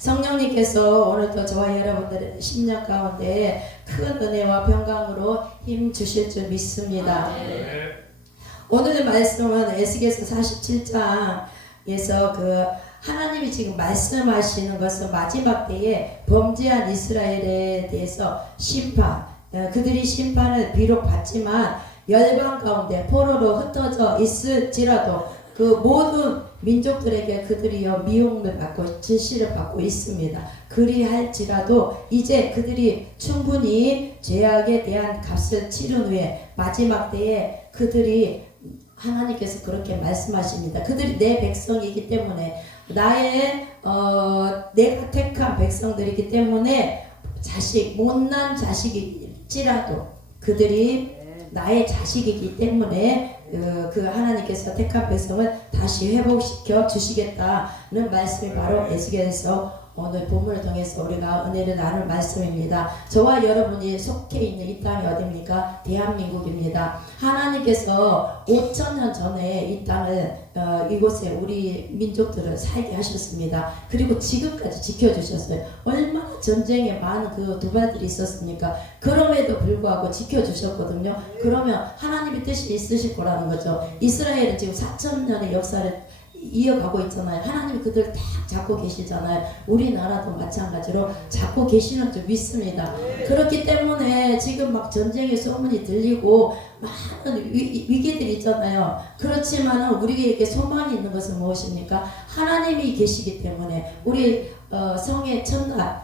성령님께서 오늘도 저와 여러분들의 심령 가운데 큰 은혜와 평강으로 힘 주실 줄 믿습니다. 오늘 말씀은 에스겔서 47장에서 하나님이 지금 말씀하시는 것은 마지막 때에 범죄한 이스라엘에 대해서 심판, 그들이 심판을 비록 받지만 열방 가운데 포로로 흩어져 있을지라도 그 모든 민족들에게 그들이요 미움을 받고 질시를 받고 있습니다. 그리할지라도 이제 그들이 충분히 죄악에 대한 값을 치른 후에 마지막 때에 그들이 하나님께서 그렇게 말씀하십니다. 그들이 내 백성이기 때문에 내가 택한 백성들이기 때문에 못난 자식일지라도 그들이 나의 자식이기 때문에 그 하나님께서 택한 백성을 다시 회복시켜 주시겠다는 말씀이 바로 에스겔에서 오늘 본문을 통해서 우리가 은혜를 나눌 말씀입니다. 저와 여러분이 속해 있는 이 땅이 어디입니까? 대한민국입니다. 하나님께서 5,000년 전에 이 땅을 이곳에 우리 민족들을 살게 하셨습니다. 그리고 지금까지 지켜주셨어요. 얼마나 전쟁에 많은 그 도발들이 있었습니까? 그럼에도 불구하고 지켜주셨거든요. 그러면 하나님의 뜻이 있으실 거라는 거죠. 이스라엘은 지금 4,000년의 역사를 이어가고 있잖아요. 하나님이 그들 딱 잡고 계시잖아요. 우리나라도 마찬가지로 잡고 계시는 줄 믿습니다. 그렇기 때문에 지금 막 전쟁의 소문이 들리고 많은 위기들이 있잖아요. 그렇지만 우리에게 소망이 있는 것은 무엇입니까? 하나님이 계시기 때문에 우리 성의 첫날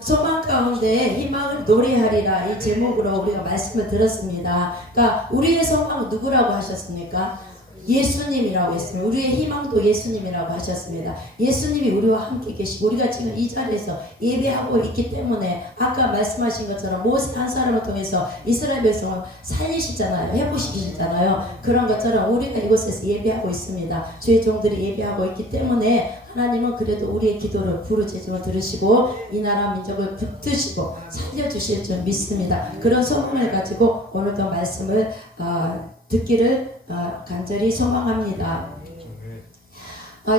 소망 가운데 희망을 노래하리라 이 제목으로 우리가 말씀을 들었습니다. 그러니까 우리의 소망은 누구라고 하셨습니까? 예수님이라고 했습니다. 우리의 희망도 예수님이라고 하셨습니다. 예수님이 우리와 함께 계시고 우리가 지금 이 자리에서 예배하고 있기 때문에 아까 말씀하신 것처럼 모세 한 사람을 통해서 이스라엘 백성을 살리시잖아요. 회복시키시잖아요. 그런 것처럼 우리가 이곳에서 예배하고 있습니다. 주의 종들이 예배하고 있기 때문에 하나님은 그래도 우리의 기도를 부르짖음을 들으시고 이 나라 민족을 붙드시고 살려주실 줄 믿습니다. 그런 소망을 가지고 오늘도 말씀을 듣기를 간절히 소망합니다.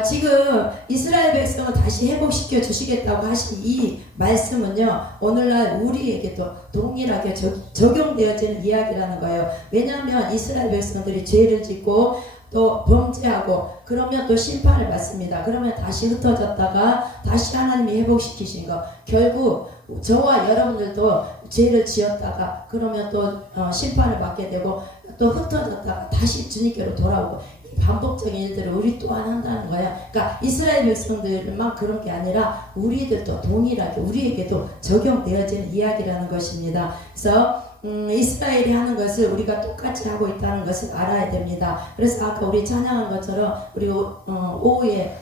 지금 이스라엘 백성을 다시 회복시켜 주시겠다고 하신 이 말씀은요 오늘날 우리에게도 동일하게 적용되어지는 이야기라는 거예요. 왜냐하면 이스라엘 백성들이 죄를 짓고 또 범죄하고 그러면 또 심판을 받습니다. 그러면 다시 흩어졌다가 다시 하나님이 회복시키신 거 결국 저와 여러분들도 죄를 지었다가 그러면 또 심판을 받게 되고 또 흩어졌다가 다시 주님께로 돌아오고 반복적인 일들을 우리 또한 한다는 거야. 그러니까 이스라엘 백성들만 그런 게 아니라 우리들도 동일하게 우리에게도 적용되어지는 이야기라는 것입니다. 그래서 이스라엘이 하는 것을 우리가 똑같이 하고 있다는 것을 알아야 됩니다. 그래서 아까 우리 찬양한 것처럼 우리 오후에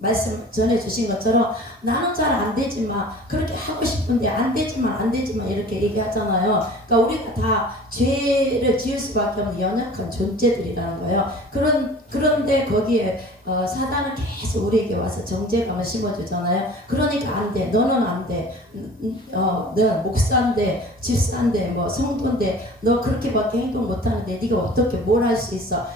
말씀 전해주신 것처럼 나는 잘 안되지만 그렇게 하고 싶은데 안되지만 이렇게 얘기하잖아요. 그러니까 우리가 다 죄를 지을 수밖에 없는 연약한 존재들이라는 거예요. 그런데 거기에 사단은 계속 우리에게 와서 정죄감을 심어주잖아요. 그러니까 안돼, 너는 안돼, 너 목사인데 집사인데 뭐 성도인데 너 그렇게밖에 행동 못하는데 네가 어떻게 뭘 할 수 있어.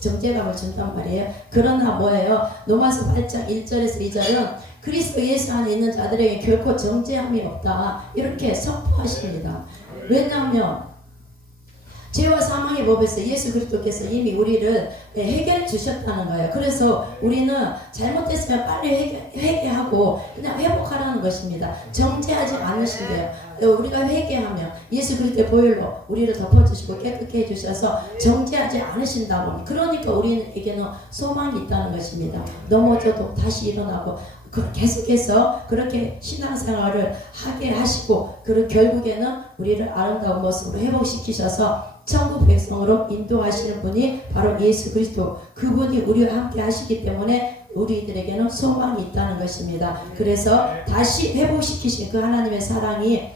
정죄감을 준단 말이에요. 그러나 뭐예요? 로마서 8장 1절에서 2절은 그리스도 예수 안에 있는 자들에게 결코 정죄함이 없다 이렇게 선포하십니다. 왜냐하면 죄와 사망의 법에서 예수 그리스도께서 이미 우리를 해결해 주셨다는 거예요. 그래서 우리는 잘못했으면 빨리 회개하고 그냥 회복하라는 것입니다. 정죄하지 않으신대요. 우리가 회개하면 예수 그리스도의 보혈로 우리를 덮어주시고 깨끗게 해주셔서 정죄하지 않으신다고. 그러니까 우리에게는 소망이 있다는 것입니다. 넘어져도 다시 일어나고 계속해서 그렇게 신앙생활을 하게 하시고 결국에는 우리를 아름다운 모습으로 회복시키셔서 천국 백성으로 인도하시는 분이 바로 예수 그리스도, 그분이 우리와 함께 하시기 때문에 우리들에게는 소망이 있다는 것입니다. 그래서 다시 회복시키신 그 하나님의 사랑이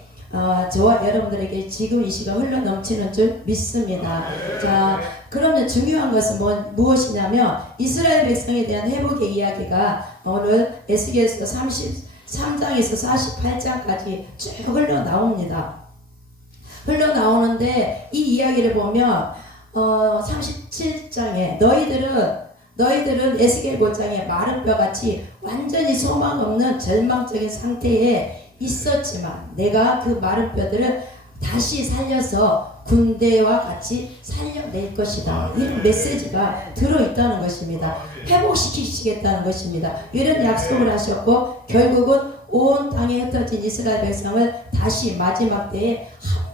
저와 여러분들에게 지금 이 시간 흘러 넘치는 줄 믿습니다. 자, 그러면 중요한 것은 무엇이냐면 이스라엘 백성에 대한 회복의 이야기가 오늘 에스겔서 33장에서 48장까지 쭉 흘러나옵니다. 흘러나오는데 이 이야기를 보면 37 17장에 너희들은 에스겔 고장의 마른 뼈같이 완전히 소망 없는 절망적인 상태에 있었지만 내가 그 마른 뼈들을 다시 살려서 군대와 같이 살려낼 것이다. 이런 메시지가 들어있다는 것입니다. 회복시키시겠다는 것입니다. 이런 약속을 하셨고 결국은 온 땅에 흩어진 이스라엘 백성을 다시 마지막 때에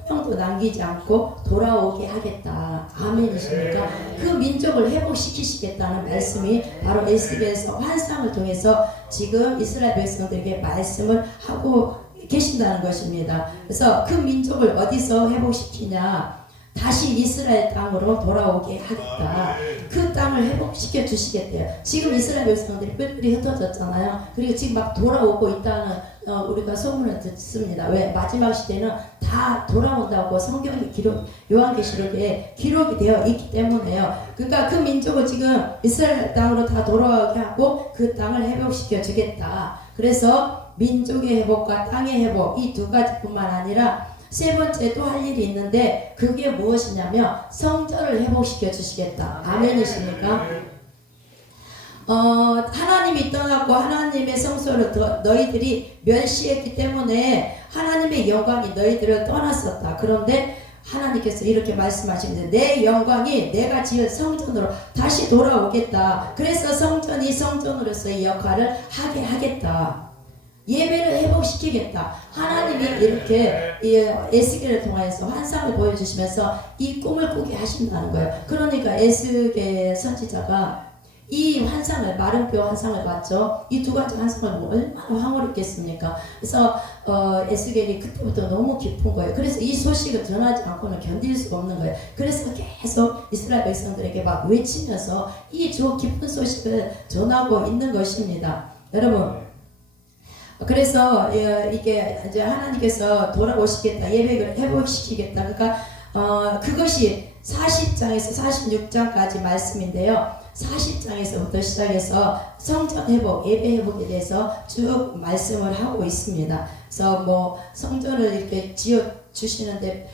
한 명도 남기지 않고 돌아오게 하겠다. 아멘이십니까? 그 민족을 회복시키시겠다는 말씀이 바로 에스겔서 환상을 통해서 지금 이스라엘 백성들에게 말씀을 하고 계신다는 것입니다. 그래서 그 민족을 어디서 회복시키냐? 다시 이스라엘 땅으로 돌아오게 하겠다. 그 땅을 회복시켜 주시겠대요. 지금 이스라엘 백성들이 뿔뿔이 흩어졌잖아요. 그리고 지금 막 돌아오고 있다는 우리가 소문을 듣습니다. 왜? 마지막 시대는 다 돌아온다고 성경의 기록, 요한계시록에 기록이 되어 있기 때문에요. 그러니까 그 민족을 지금 이스라엘 땅으로 다 돌아오게 하고 그 땅을 회복시켜 주겠다. 그래서 민족의 회복과 땅의 회복 이 두 가지뿐만 아니라 세 번째 또 할 일이 있는데 그게 무엇이냐면 성전을 회복시켜 주시겠다. 아멘이십니까? 하나님이 떠났고 하나님의 성소를 너희들이 멸시했기 때문에 하나님의 영광이 너희들을 떠났었다. 그런데 하나님께서 이렇게 말씀하시는데 내 영광이 내가 지은 성전으로 다시 돌아오겠다. 그래서 성전이 성전으로서의 역할을 하게 하겠다. 예배를 회복시키겠다. 하나님이 이렇게 에스겔을 통해서 환상을 보여주시면서 이 꿈을 꾸게 하신다는 거예요. 그러니까 에스겔 선지자가 이 환상을, 마른 뼈 환상을 봤죠. 이 두 가지 환상을 얼마나 황홀했겠습니까? 그래서 에스겔이 그때부터 너무 깊은 거예요. 그래서 이 소식을 전하지 않고는 견딜 수가 없는 거예요. 그래서 계속 이스라엘 백성들에게 막 외치면서 이 저 깊은 소식을 전하고 있는 것입니다. 여러분, 그래서 이게 이제 하나님께서 돌아오시겠다, 예배를 회복시키겠다. 그러니까 그것이 40장에서 46장까지 말씀인데요. 40장에서부터 시작해서 성전 회복, 예배 회복에 대해서 쭉 말씀을 하고 있습니다. 그래서 뭐 성전을 이렇게 지어 주시는데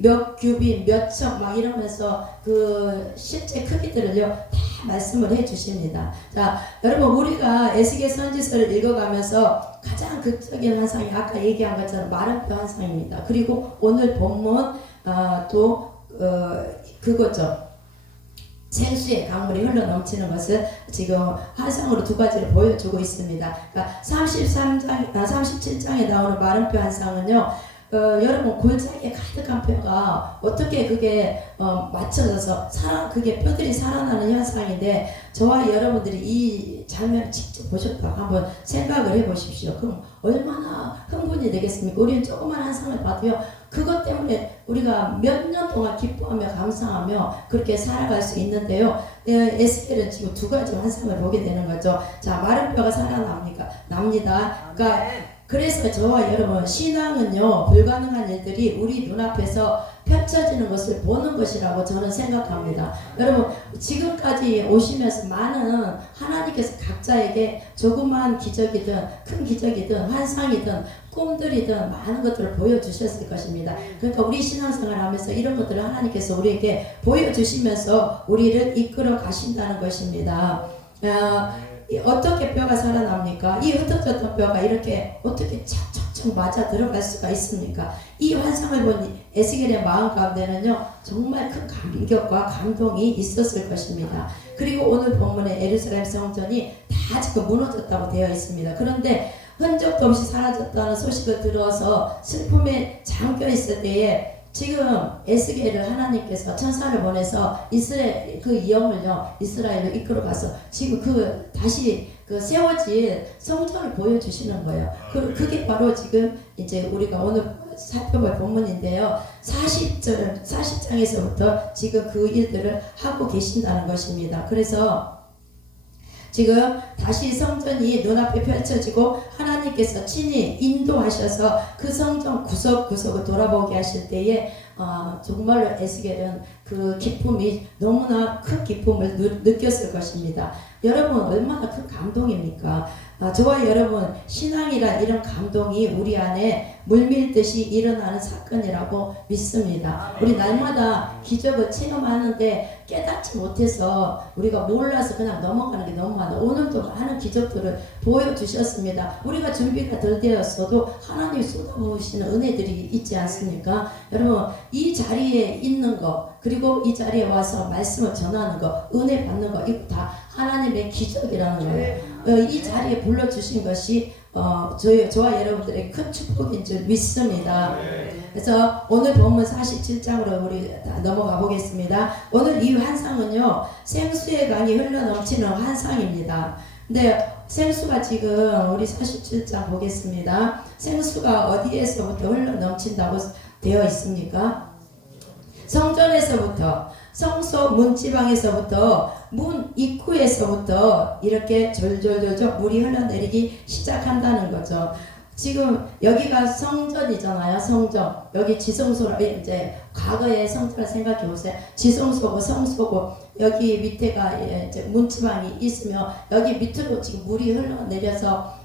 몇 규빗, 몇 척 막 이러면서 그 실제 크기들을요 다 말씀을 해 주십니다. 자, 여러분 우리가 에스겔 선지서를 읽어가면서 가장 극적인 환상이 아까 얘기한 것처럼 마른 뼈 환상입니다. 그리고 오늘 본문 그거죠. 생수의 강물이 흘러 넘치는 것을 지금 환상으로 두 가지를 보여주고 있습니다. 그러니까 37장에 나오는 마른 뼈 환상은요. 여러분 골짜기에 가득한 뼈가 어떻게 그게 맞춰져서 그게 뼈들이 살아나는 현상인데 저와 여러분들이 이 장면을 직접 보셨다고 한번 생각을 해보십시오. 그럼 얼마나 흥분이 되겠습니까? 우리는 조그만 환상을 봐도요 그것 때문에 우리가 몇 년 동안 기뻐하며 감사하며 그렇게 살아갈 수 있는데요. 에스겔은 지금 두 가지 환상을 보게 되는 거죠. 자, 마른 뼈가 살아납니까? 납니다. 그러니까 그래서 저와 여러분 신앙은요 불가능한 일들이 우리 눈앞에서 펼쳐지는 것을 보는 것이라고 저는 생각합니다. 여러분 지금까지 오시면서 많은 하나님께서 각자에게 조그만 기적이든 큰 기적이든 환상이든 꿈들이든 많은 것들을 보여주셨을 것입니다. 그러니까 우리 신앙생활 하면서 이런 것들을 하나님께서 우리에게 보여주시면서 우리를 이끌어 가신다는 것입니다. 어떻게 뼈가 살아납니까? 이 흩어졌던 뼈가 이렇게 어떻게 착착착 맞아 들어갈 수가 있습니까? 이 환상을 본 에스겔의 마음 가운데는요 정말 큰 감격과 감동이 있었을 것입니다. 그리고 오늘 본문에 예루살렘 성전이 다 지금 무너졌다고 되어 있습니다. 그런데 흔적도 없이 사라졌다는 소식을 들어서 슬픔에 잠겨 있을 때에 지금 에스겔을 하나님께서 천사를 보내서 이스라엘 그 영을요 이스라엘로 이끌어 가서 지금 다시 세워질 성전을 보여주시는 거예요. 그게 바로 지금 이제 우리가 오늘 살펴볼 본문인데요. 40장에서부터 지금 그 일들을 하고 계신다는 것입니다. 그래서 지금 다시 성전이 눈앞에 펼쳐지고 하나님께서 친히 인도하셔서 그 성전 구석구석을 돌아보게 하실 때에 정말로 에스겔은 그 기쁨이 너무나 큰 기쁨을 느꼈을 것입니다. 여러분 얼마나 큰 감동입니까? 저와 여러분 신앙이란 이런 감동이 우리 안에 물밀듯이 일어나는 사건이라고 믿습니다. 우리 날마다 기적을 체험하는데 깨닫지 못해서 우리가 몰라서 그냥 넘어가는 게 너무 많아. 오늘도 많은 기적들을 보여주셨습니다. 우리가 준비가 덜 되었어도 하나님이 쏟아부으시는 은혜들이 있지 않습니까? 여러분 이 자리에 있는 거 그리고 이 자리에 와서 말씀을 전하는 거 은혜 받는 거 이거 다 하나님의 기적이라는 거예요. 이 자리에 불러주신 것이 저와 여러분들의 큰 축복인 줄 믿습니다. 그래서 오늘 본문 47장으로 우리 넘어가 보겠습니다. 오늘 이 환상은요 생수의 강이 흘러넘치는 환상입니다. 근데 생수가 지금 우리 47장 보겠습니다. 생수가 어디에서부터 흘러넘친다고 되어 있습니까? 성전에서부터, 성소 문지방에서부터, 문 입구에서부터 이렇게 졸졸졸졸 물이 흘러내리기 시작한다는 거죠. 지금 여기가 성전이잖아요. 성전. 여기 지성소로 이제 과거의 성전을 생각해 보세요. 지성소고 성소고 여기 밑에가 이제 문지방이 있으며 여기 밑으로 지금 물이 흘러내려서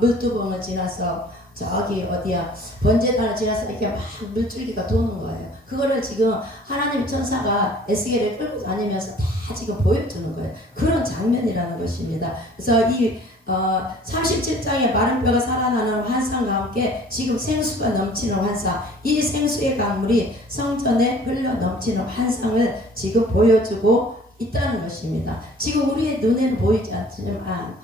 물두멍을 지나서 저기 어디야 번제단을 지나서 이렇게 막 물줄기가 도는 거예요. 그거를 지금 하나님 천사가 에스겔을 끌고 다니면서 다 지금 보여주는 거예요. 그런 장면이라는 것입니다. 그래서 이 37장의 마른 뼈가 살아나는 환상과 함께 지금 생수가 넘치는 환상, 이 생수의 강물이 성전에 흘러 넘치는 환상을 지금 보여주고 있다는 것입니다. 지금 우리의 눈에는 보이지 않지만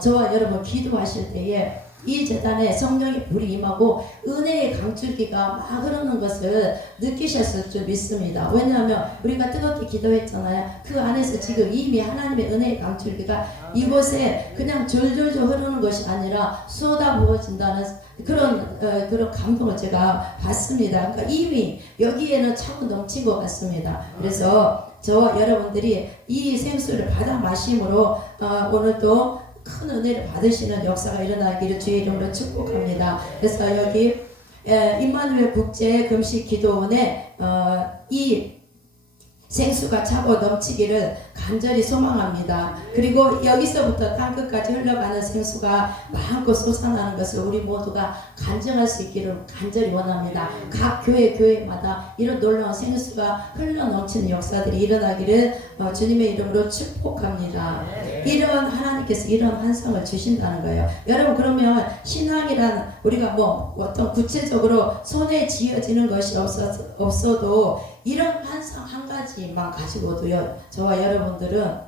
저와 여러분 기도하실 때에 이 제단에 성령의 불이 임하고 은혜의 강줄기가 막 흐르는 것을 느끼셨을 줄 믿습니다. 왜냐하면 우리가 뜨겁게 기도했잖아요. 그 안에서 지금 이미 하나님의 은혜의 강줄기가 이곳에 그냥 졸졸졸 흐르는 것이 아니라 쏟아부어진다는 그런 감동을 제가 받습니다. 그러니까 이미 여기에는 차고 넘친 것 같습니다. 그래서 저와 여러분들이 이 생수를 받아 마심으로 오늘도 큰 은혜를 받으시는 역사가 일어나기를 주의 이름으로 축복합니다. 그래서 여기 임마누엘 국제 금식 기도원에 이 생수가 차고 넘치기를 간절히 소망합니다. 그리고 여기서부터 땅끝까지 흘러가는 생수가 마음껏 솟아나는 것을 우리 모두가 간증할 수 있기를 간절히 원합니다. 각 교회마다 이런 놀라운 생수가 흘러넘치는 역사들이 일어나기를 주님의 이름으로 축복합니다. 이런 하나님께서 이런 환상을 주신다는 거예요. 여러분 그러면 신앙이란 우리가 뭐 어떤 구체적으로 손에 쥐어지는 것이 없어도 이런 환상 한 가지만 가지고도요 저와 여러분들은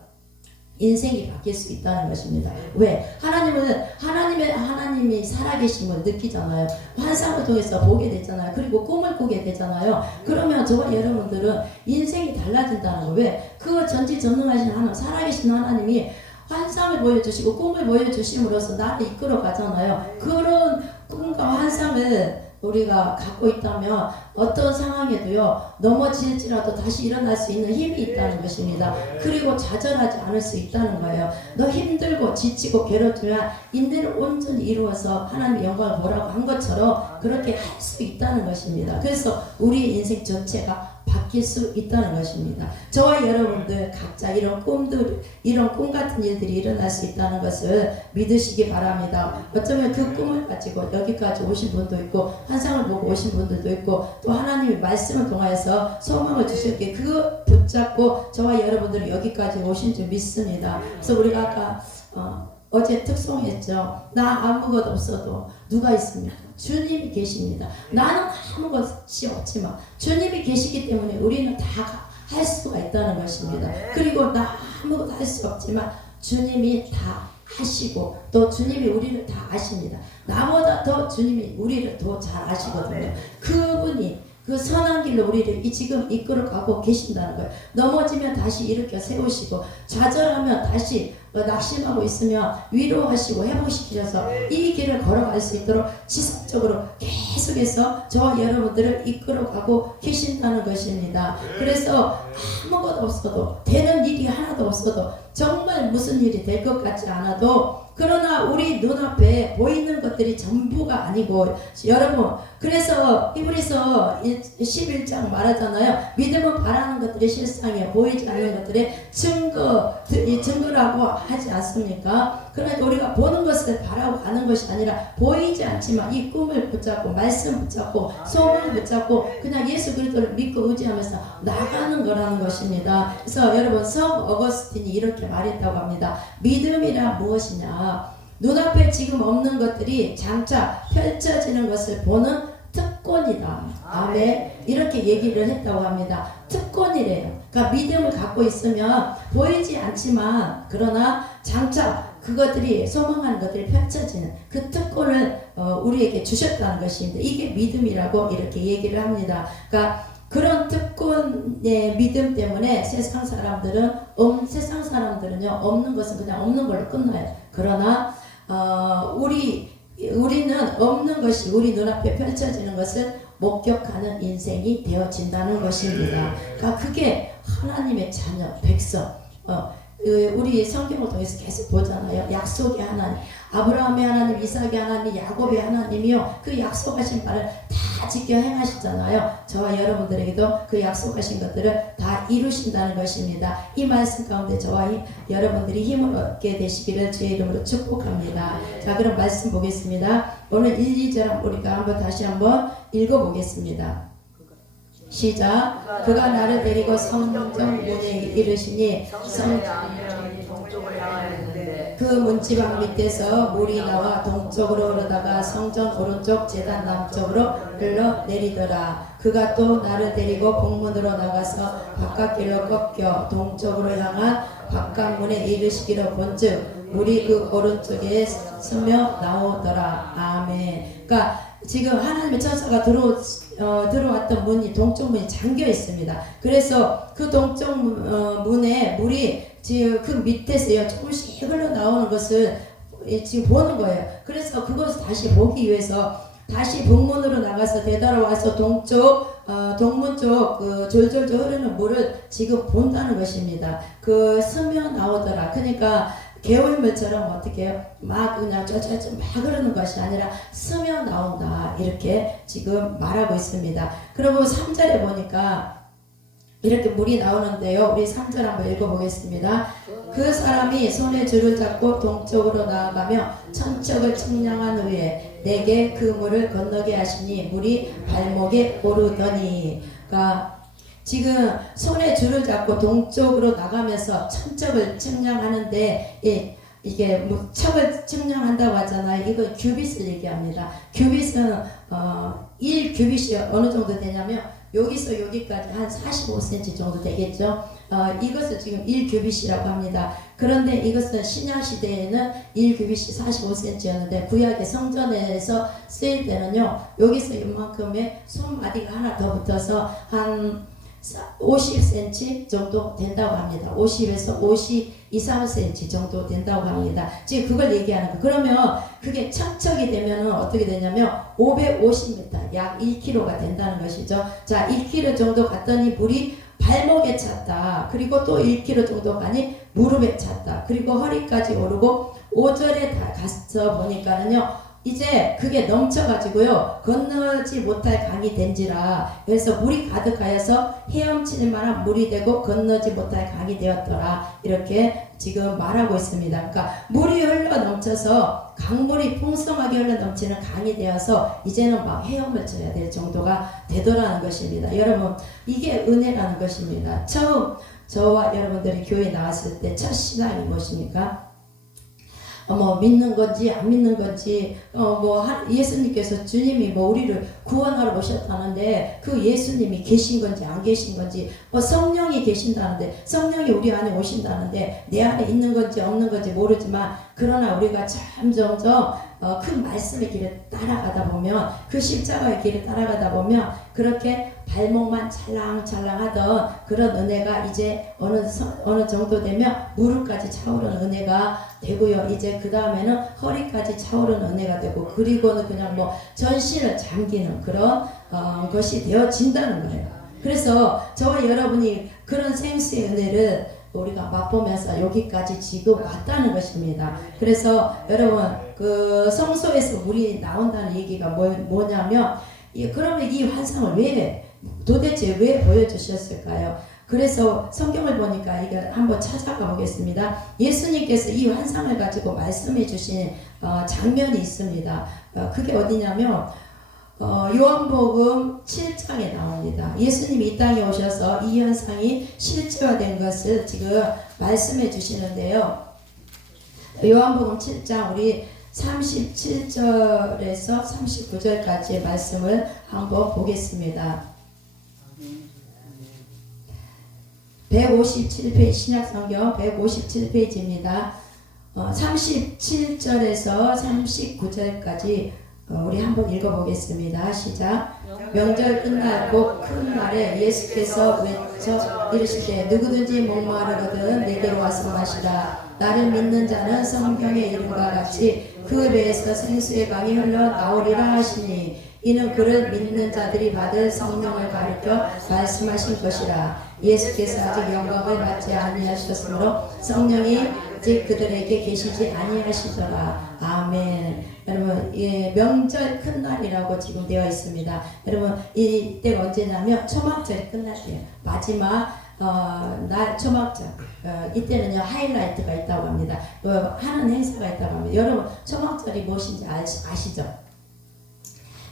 인생이 바뀔 수 있다는 것입니다. 왜? 하나님이 살아계심을 느끼잖아요. 환상을 통해서 보게 되잖아요. 그리고 꿈을 꾸게 되잖아요. 그러면 저와 여러분들은 인생이 달라진다는 거. 왜? 그 전지전능하신 하나님, 살아계신 하나님이 환상을 보여주시고 꿈을 보여주심으로써 나를 이끌어 가잖아요. 그런 꿈과 환상을 우리가 갖고 있다면 어떤 상황에도요 넘어질지라도 다시 일어날 수 있는 힘이 있다는 것입니다. 그리고 좌절하지 않을 수 있다는 거예요. 너 힘들고 지치고 괴롭지만 인내를 온전히 이루어서 하나님의 영광을 보라고 한 것처럼 그렇게 할 수 있다는 것입니다. 그래서 우리 인생 전체가 바뀔 수 있다는 것입니다. 저와 여러분들 각자 이런 꿈 같은 일들이 일어날 수 있다는 것을 믿으시기 바랍니다. 어쩌면 그 꿈을 가지고 여기까지 오신 분도 있고 환상을 보고 오신 분들도 있고 또 하나님의 말씀을 통하여서 소망을 주셨기에 그거 붙잡고 저와 여러분들이 여기까지 오신 줄 믿습니다. 그래서 우리가 아까 어제 특송했죠. 나 아무것도 없어도 누가 있습니까? 주님이 계십니다. 나는 아무것이 없지만 주님이 계시기 때문에 우리는 다 할 수가 있다는 것입니다. 그리고 나 아무것도 할 수 없지만 주님이 다 하시고 또 주님이 우리를 다 아십니다. 나보다 더 주님이 우리를 더 잘 아시거든요. 그분이 그 선한 길로 우리를 지금 이끌어가고 계신다는 거예요. 넘어지면 다시 일으켜 세우시고 좌절하면 다시 낙심하고 있으면 위로하시고 회복시키셔서 이 길을 걸어갈 수 있도록 지속적으로 계속해서 저와 여러분들을 이끌어가고 계신다는 것입니다. 그래서 아무것도 없어도 되는 일이 하나도 없어도 정말 무슨 일이 될 것 같지 않아도 그러나 우리 눈앞에 보이는 것들이 전부가 아니고 여러분 그래서 히브리서 11장 말하잖아요. 믿음은 바라는 것들이 실상이에요. 보이지 않는 것들의 증거라고 하지 않습니까? 그러니까 우리가 보는 것을 바라고 가는 것이 아니라 보이지 않지만 이 꿈을 붙잡고 말씀 붙잡고 소망을 붙잡고 그냥 예수 그리스도를 믿고 의지하면서 나가는 거라는 것입니다. 그래서 여러분 성 어거스틴이 이렇게 말했다고 합니다. 믿음이란 무엇이냐? 눈앞에 지금 없는 것들이 장차 펼쳐지는 것을 보는 특권이다. 아멘. 이렇게 얘기를 했다고 합니다. 특권이래요. 그러니까 믿음을 갖고 있으면 보이지 않지만 그러나 장차 그것들이 소망하는 것들이 펼쳐지는 그 특권을 우리에게 주셨다는 것입니다. 이게 믿음이라고 이렇게 얘기를 합니다. 그러니까 그런 특권의 믿음 때문에 세상 사람들은요 없는 것은 그냥 없는 걸로 끝나요. 그러나 우리는 없는 것이 우리 눈앞에 펼쳐지는 것을 목격하는 인생이 되어진다는 것입니다. 그러니까 그게 하나님의 자녀, 백성. 우리 성경을 통해서 계속 보잖아요. 약속의 하나님, 아브라함의 하나님, 이삭의 하나님, 야곱의 하나님이요. 그 약속하신 바를 다 지켜 행하시잖아요. 저와 여러분들에게도 그 약속하신 것들을 다 이루신다는 것입니다. 이 말씀 가운데 저와 여러분들이 힘을 얻게 되시기를 주의 이름으로 축복합니다. 자, 그럼 말씀 보겠습니다. 오늘 1, 2절 우리가 다시 한번 읽어보겠습니다. 시작. 그가 나를 데리고 성전문에 이르시니 그 문지방 밑에서 물이 나와 동쪽으로 흐르다가 성전 오른쪽 제단 남쪽으로 흘러내리더라. 그가 또 나를 데리고 북문으로 나가서 바깥길로 꺾여 동쪽으로 향한 바깥문에 이르시기로 본즉 물이 그 오른쪽에 스며 나오더라. 아멘. 그러니까 지금 하나님의 천사가 들어왔던 문이 동쪽 문이 잠겨 있습니다. 그래서 그 동쪽 문에 물이 지금 그 밑에서요 조금씩 흘러나오는 것을 지금 보는 거예요. 그래서 그것을 다시 보기 위해서 다시 북문으로 나가서 되돌아와서 동문 쪽 그 졸졸 흐르는 물을 지금 본다는 것입니다. 그 스며 나오더라. 그러니까 개울물처럼 어떻게 해요? 막 그냥 쩌쩌쩌 막 흐르는 것이 아니라 스며 나온다. 이렇게 지금 말하고 있습니다. 그리고 3절에 보니까 이렇게 물이 나오는데요. 우리 3절 한번 읽어보겠습니다. 그 사람이 손에 줄을 잡고 동쪽으로 나아가며 천척을 측량한 후에 내게 그 물을 건너게 하시니 물이 발목에 오르더니. 그러니까 지금 손에 줄을 잡고 동쪽으로 나가면서 천척을 측량하는데 이게 뭐 척을 측량한다고 하잖아요. 이거 규빗을 얘기합니다. 규빗은 1규빗이 어느 정도 되냐면 여기서 여기까지 한 45cm 정도 되겠죠. 이것을 지금 1규빗이라고 합니다. 그런데 이것은 신약시대에는 1규빗이 45cm였는데 구약의 성전에서 쓰일 때는요 여기서 이만큼의 손마디가 하나 더 붙어서 한 50cm 정도 된다고 합니다. 50에서 52, 3cm 정도 된다고 합니다. 지금 그걸 얘기하는 거. 그러면 그게 천척이 되면은 어떻게 되냐면 550m, 약 1km가 된다는 것이죠. 자, 1km 정도 갔더니 물이 발목에 찼다. 그리고 또 1km 정도 가니 무릎에 찼다. 그리고 허리까지 오르고 5절에 다 가서 보니까는요. 이제 그게 넘쳐가지고요 건너지 못할 강이 된지라. 그래서 물이 가득하여서 헤엄칠 만한 물이 되고 건너지 못할 강이 되었더라. 이렇게 지금 말하고 있습니다. 그러니까 물이 흘러 넘쳐서 강물이 풍성하게 흘러 넘치는 강이 되어서 이제는 막 헤엄을 쳐야 될 정도가 되더라는 것입니다. 여러분 이게 은혜라는 것입니다. 처음 저와 여러분들이 교회 나왔을 때 첫 신앙이 무엇입니까? 믿는 건지 안 믿는 건지 예수님께서 주님이 우리를 구원하러 오셨다는데 그 예수님이 계신 건지 안 계신 건지 성령이 계신다는데 성령이 우리 안에 오신다는데 내 안에 있는 건지 없는 건지 모르지만 그러나 우리가 점점점 그 말씀의 길을 따라가다 보면 그 십자가의 길을 따라가다 보면 그렇게 발목만 찰랑찰랑하던 그런 은혜가 이제 어느 정도 되면 무릎까지 차오르는 은혜가 되고요. 이제 그 다음에는 허리까지 차오르는 은혜가 되고 그리고는 그냥 전신을 잠기는 그런 것이 되어진다는 거예요. 그래서 저와 여러분이 그런 생수의 은혜를 우리가 맛보면서 여기까지 지금 왔다는 것입니다. 그래서 여러분 그 성소에서 물이 나온다는 얘기가 뭐냐면 그러면 이 환상을 도대체 왜 보여주셨을까요? 그래서 성경을 보니까 이걸 한번 찾아가 보겠습니다. 예수님께서 이 환상을 가지고 말씀해 주신 장면이 있습니다. 그게 어디냐면 요한복음 7장에 나옵니다. 예수님이 이 땅에 오셔서 이 현상이 실제화된 것을 지금 말씀해 주시는데요. 요한복음 7장 우리 37절에서 39절까지의 말씀을 한번 보겠습니다. 157페이지 신약성경 157페이지입니다. 37절에서 39절까지 우리 한번 읽어보겠습니다. 시작. 명절 끝날 곧 큰 날에 예수께서 외쳐 이르시되 누구든지 목마르거든 내게로 와서 마시라. 나를 믿는 자는 성경의 이름과 같이 그 배에서 생수의 강이 흘러나오리라 하시니 이는 그를 믿는 자들이 받을 성령을 가리켜 말씀하신 것이라. 예수께서 아직 영광을 받지 아니하셨으므로 성령이 아직 그들에게 계시지 아니하시더라. 아멘. 여러분, 명절 큰 날이라고 지금 되어 있습니다. 여러분, 이때가 언제냐면 초막절이 끝날 때예요. 마지막 날 초막절. 이때는요 하이라이트가 있다고 합니다. 하는 행사가 있다고 합니다. 여러분, 초막절이 무엇인지 아시죠?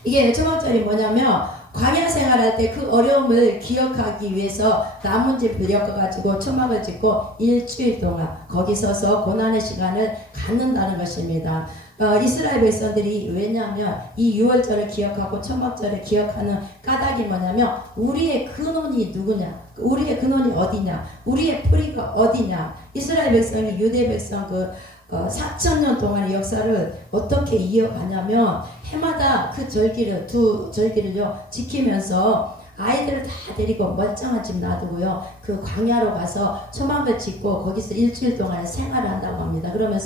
이게 초막절이 뭐냐면 광야 생활할 때 그 어려움을 기억하기 위해서 나뭇잎을 엮어가지고 초막을 짓고 일주일 동안 거기 서서 고난의 시간을 갖는다는 것입니다. 이스라엘 백성들이 왜냐하면 이 유월절을 기억하고 초막절을 기억하는 까닭이 뭐냐면 우리의 근원이 누구냐, 우리의 근원이 어디냐, 우리의 뿌리가 어디냐. 이스라엘 백성이 유대 백성 4,000년 동안의 역사를 어떻게 이어가냐면 해마다 그 두 절기를요 지키면서 아이들을 다 데리고 멀쩡한 집 놔두고요 그 광야로 가서 초막을 짓고 거기서 일주일 동안 생활을 한다고 합니다. 그러면서